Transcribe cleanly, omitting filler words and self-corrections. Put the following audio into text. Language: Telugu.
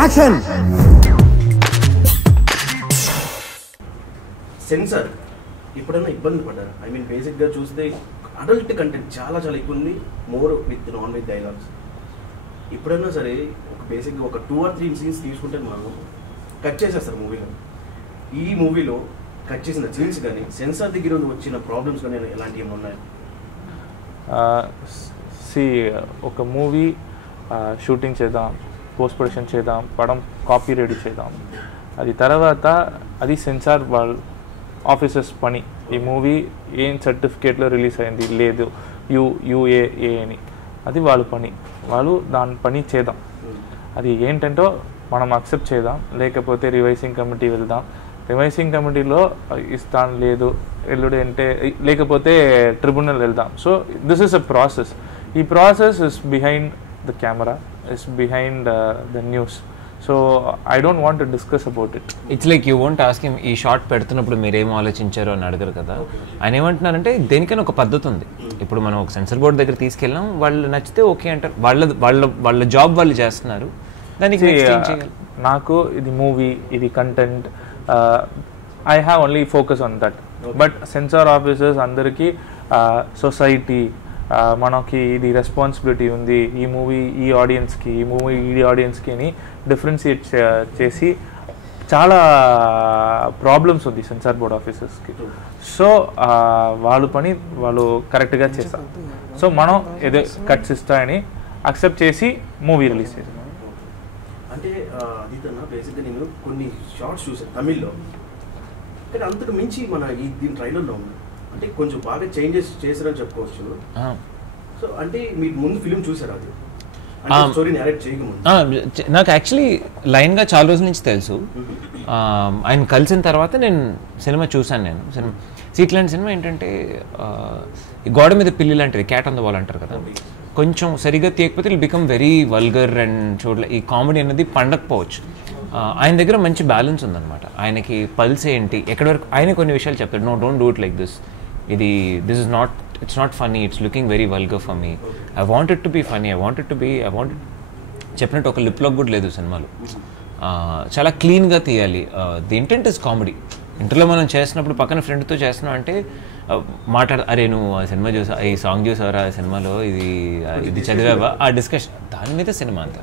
యాక్షన్. సెన్సార్ ఎప్పుడైనా ఇబ్బంది పడ్డారు? ఐ మీన్ బేసిక్గా చూస్తే అడల్ట్ కంటెంట్ చాలా చాలా ఎక్కువ ఉంది, more with non with dialogues. ఎప్పుడైనా సరే ఒక బేసిక్గా ఒక 2 or 3 సీన్స్ తీసుకుంటే మనం కట్ చేసేస్తారు మూవీలో. ఈ మూవీలో కట్ చేసిన సీన్స్ కానీ సెన్సార్ దగ్గర వచ్చిన ప్రాబ్లమ్స్ కానీ ఎలాంటివి ఏమైనా ఉన్నాయా? ఒక మూవీ షూటింగ్ చేద్దాం, పోస్ట్ ప్రొడక్షన్ చేద్దాం, పడం కాపీ రెడీ చేద్దాం, అది తర్వాత అది సెన్సార్ వాళ్ళ ఆఫీసర్స్ పని. ఈ మూవీ ఏం సర్టిఫికేట్లో రిలీజ్ అయింది లేదు, UAA అని, అది వాళ్ళ పని. వాళ్ళు దాని పని చేద్దాం. అది ఏంటంటో మనం అక్సెప్ట్ చేద్దాం, లేకపోతే రివైజింగ్ కమిటీ వెళ్దాం. రివైజింగ్ కమిటీలో ఇస్తాను లేదు ఎల్లుడు అంటే, లేకపోతే ట్రిబ్యునల్ వెళ్దాం. So this is a process. ఈ process is behind the camera, is behind the news. So I don't want to discuss about it. It's like you won't ask him ఈ షార్ట్ పెడుతున్నప్పుడు మీరేం ఆలోచించారో అని అడగరు కదా. ఆయన ఏమంటున్నారంటే దేనికైనా ఒక పద్ధతి ఉంది. ఇప్పుడు మనం ఒక సెన్సర్ బోర్డ్ దగ్గర తీసుకెళ్ళాం, వాళ్ళు నచ్చితే ఓకే అంటారు, వాళ్ళ జాబ్ వాళ్ళు చేస్తున్నారు. దానికి నాకు ఇది మూవీ, ఇది content, I have only focus on that. But censor officers అందరికీ సొసైటీ, మనకి ఇది రెస్పాన్సిబిలిటీ ఉంది, ఈ మూవీ ఈ ఆడియన్స్కి, ఈ మూవీ ఈ ఆడియన్స్కి అని డిఫరెన్షియేట్ చేసి చాలా ప్రాబ్లమ్స్ ఉంది సెన్సార్ బోర్డ్ ఆఫీసర్స్కి. సో వాళ్ళ పని వాళ్ళు కరెక్ట్గా చేస్తారు. సో మనం ఏదో కట్స్ ఇస్తాయని అక్సెప్ట్ చేసి మూవీ రిలీజ్ చేసాం. అంటే అది బేసిక్గా నేను కొన్ని షార్ట్స్ చూసాను తమిళ్లో, కానీ అంతకు మించి మన దీని ట్రైలర్లో ఉంది. అంటే కొంచెం బాగా చేంజెస్ చేశారని చెప్పుకోవచ్చు. సో అంటే మీరు ముందు ఫిలిం చూసారు, అది స్టోరీ నేరేట్ చేయకముందు? నాకు యాక్చువల్లీ లైన్గా చాలా రోజుల నుంచి తెలుసు. ఆయన కలిసిన తర్వాత నేను సినిమా చూశాను. సినిమా ఇట్లాంటి సినిమా ఏంటంటే గోడ మీద పిల్లి లాంటిది, క్యాట్ ఆన్ ద వాల్ అంటారు కదా, కొంచెం సరిగ్గా తీయకపోతే it become very vulgar and చూడలే ఈ కామెడీ అనేది పండకపోవచ్చు. ఆయన దగ్గర మంచి బ్యాలెన్స్ ఉందన్నమాట. ఆయనకి పల్స్ ఏంటి, ఎక్కడి వరకు ఆయన కొన్ని విషయాలు చెప్తాడు. No, don't do it like this, this is not, it's not funny, it's looking very vulgar for me, I want it to be funny, I want చెప్పినట్టు ఒక లిప్ లాక్ కూడా లేదు సినిమాలో. చాలా క్లీన్గా తీయాలి. The intent is comedy. ఇంటర్లో మనం చేస్తున్నప్పుడు పక్కన ఫ్రెండ్తో చేస్తున్నాం అంటే అరే నువ్వు ఆ సినిమా చూసా, ఈ సాంగ్ చూసావరా, ఆ సినిమాలో ఇది చదివావా, ఆ డిస్కషన్ దాని మీద సినిమా అంతా.